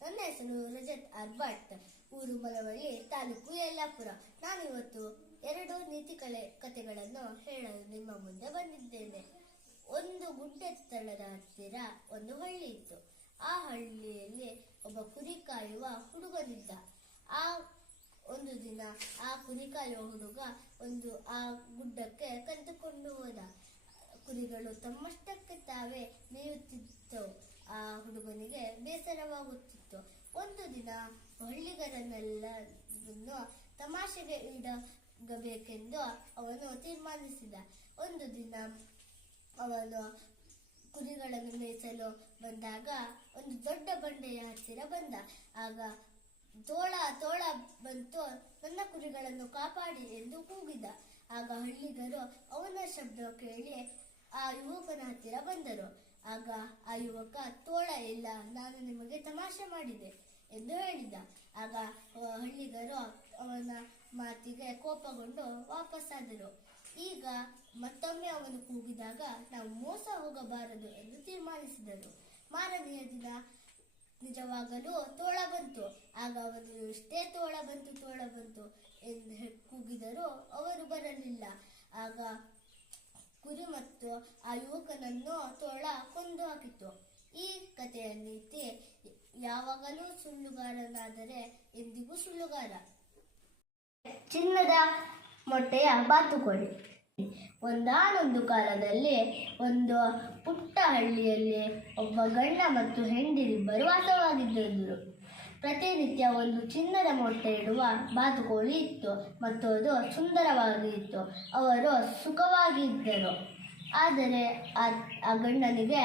ನನ್ನ ಹೆಸರು ರಜತ್ ಭಟ್, ಊರು ಮಲವಳ್ಳಿ, ತಾಲೂಕು ಯಲ್ಲಾಪುರ. ನಾನಿವತ್ತು 2 ನೀತಿ ಕಥೆಗಳನ್ನು ಹೇಳಲು ನಿಮ್ಮ ಮುಂದೆ ಬಂದಿದ್ದೇನೆ. ಒಂದು ಗುಡ್ಡೆತ್ತರದ ಹತ್ತಿರ ಒಂದು ಹಳ್ಳಿ ಇತ್ತು. ಆ ಹಳ್ಳಿಯಲ್ಲಿ ಒಬ್ಬ ಕುರಿ ಕಾಯುವ ಹುಡುಗನಿದ್ದ. ಒಂದು ದಿನ ಆ ಕುರಿ ಕಾಯುವ ಹುಡುಗ ಆ ಗುಡ್ಡಕ್ಕೆ ಕರೆದುಕೊಂಡು ಹೋದ. ಕುರಿಗಳು ತಮ್ಮಷ್ಟಕ್ಕೆ ತಾವೇ ಮೇಯುತ್ತಿದ್ದವು. ಆ ಹುಡುಗನಿಗೆ ಬೇಸರವಾಗುತ್ತಿತ್ತು. ಒಂದು ದಿನ ಹಳ್ಳಿಗರನ್ನೆಲ್ಲರನ್ನು ತಮಾಷೆಗೆ ಈಡಾಗಬೇಕೆಂದು ಅವನು ತೀರ್ಮಾನಿಸಿದ. ಒಂದು ದಿನ ಅವನು ಕುರಿಗಳನ್ನು ಮೇಯಿಸಲು ಬಂದಾಗ ಒಂದು ದೊಡ್ಡ ಬಂಡೆಯ ಹತ್ತಿರ ಬಂದ. ಆಗ ತೋಳ ಬಂತು, ನನ್ನ ಕುರಿಗಳನ್ನು ಕಾಪಾಡಿ ಎಂದು ಕೂಗಿದ. ಆಗ ಹಳ್ಳಿಗರು ಅವನ ಶಬ್ದ ಕೇಳಿ ಆ ಯುವಕನ ಹತ್ತಿರ ಬಂದರು. ಆಗ ಆ ಯುವಕ, ತೋಳ ಇಲ್ಲ, ನಾನು ನಿಮಗೆ ತಮಾಷೆ ಮಾಡಿದೆ ಎಂದು ಹೇಳಿದ. ಆಗ ಹಳ್ಳಿಗರು ಅವನ ಮಾತಿಗೆ ಕೋಪಗೊಂಡು ವಾಪಸ್ಸಾದರು. ಈಗ ಮತ್ತೊಮ್ಮೆ ಅವನು ಕೂಗಿದಾಗ ನಾವು ಮೋಸ ಹೋಗಬಾರದು ಎಂದು ತೀರ್ಮಾನಿಸಿದರು. ಮಾರನೆಯ ದಿನ ನಿಜವಾಗಲೂ ತೋಳ ಬಂತು. ಆಗ ಅವರು ಎಷ್ಟೇ ತೋಳ ಬಂತು ಎಂದು ಕೂಗಿದರೂ ಅವರು ಬರಲಿಲ್ಲ. ಆಗ ಕುರಿ ಮತ್ತು ಆ ಯುವಕನನ್ನು ತೋಳ ಕೊಂದು ಹಾಕಿತು. ಈ ಕಥೆಯ ನೀತಿ: ಯಾವಾಗಲೂ ಸುಳ್ಳುಗಾರನಾದರೆ ಎಂದಿಗೂ ಸುಳ್ಳುಗಾರ. ಚಿನ್ನದ ಮೊಟ್ಟೆಯ ಬಾತುಕೋಳಿ. ಒಂದಾನೊಂದು ಕಾಲದಲ್ಲಿ ಒಂದು ಪುಟ್ಟ ಹಳ್ಳಿಯಲ್ಲಿ ಒಬ್ಬ ಗಂಡ ಮತ್ತು ಹೆಂಡರಿಬ್ಬರು ವಾಸವಾಗಿದ್ದರು. ಪ್ರತಿನಿತ್ಯ ಒಂದು ಚಿನ್ನದ ಮೊಟ್ಟೆ ಇಡುವ ಬಾತುಕೋಳಿ ಇತ್ತು ಮತ್ತು ಅದು ಸುಂದರವಾಗಿ ಇತ್ತು. ಅವರು ಸುಖವಾಗಿ ಇದ್ದರು. ಆದರೆ ಆ ಗಂಡನಿಗೆ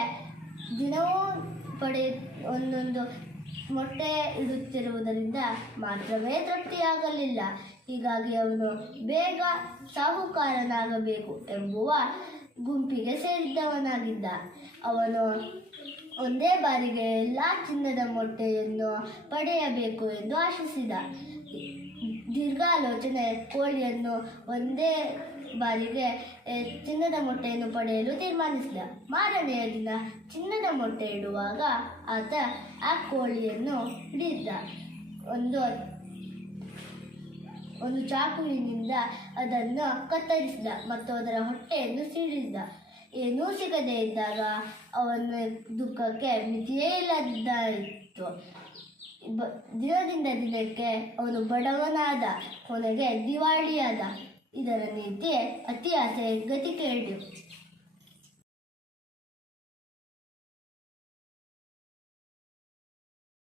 ದಿನವೂ ಒಂದೊಂದು ಮೊಟ್ಟೆ ಇಡುತ್ತಿರುವುದರಿಂದ ಮಾತ್ರವೇ ತೃಪ್ತಿಯಾಗಲಿಲ್ಲ. ಹೀಗಾಗಿ ಅವನು ಬೇಗ ಸಾಹುಕಾರನಾಗಬೇಕು ಎಂಬುವ ಗುಂಪಿಗೆ ಸೇರಿದ್ದವನಾಗಿದ್ದ. ಅವನು ಒಂದೇ ಬಾರಿಗೆ ಎಲ್ಲ ಚಿನ್ನದ ಮೊಟ್ಟೆಯನ್ನು ಪಡೆಯಬೇಕು ಎಂದು ಆಶಿಸಿದ. ದೀರ್ಘಾಲೋಚನೆ ಕೋಳಿಯನ್ನು ಒಂದೇ ಬಾರಿಗೆ ಚಿನ್ನದ ಮೊಟ್ಟೆಯನ್ನು ಪಡೆಯಲು ತೀರ್ಮಾನಿಸಿದ. ಮಾರನೆಯ ದಿನ ಚಿನ್ನದ ಮೊಟ್ಟೆ ಇಡುವಾಗ ಆತ ಆ ಕೋಳಿಯನ್ನು ಹಿಡಿದ. ಒಂದು ಚಾಕುವಿನಿಂದ ಅದನ್ನು ಕತ್ತರಿಸಿದ ಮತ್ತು ಅದರ ಹೊಟ್ಟೆಯನ್ನು ಸೀಳಿದ. ಏನೂ ಸಿಗದೇ ಇದ್ದಾಗ ಅವನ ದುಃಖಕ್ಕೆ ಮಿತಿಯೇ ಇಲ್ಲದಾಯಿತು. ದಿನದಿಂದ ದಿನಕ್ಕೆ ಅವನು ಬಡವನಾದ, ಕೊನೆಗೆ ದಿವಾಳಿಯಾದ. ಇದರ ನೀತಿ: ಅತಿ ಆಸೆ ಗತಿ ಕೇಡು.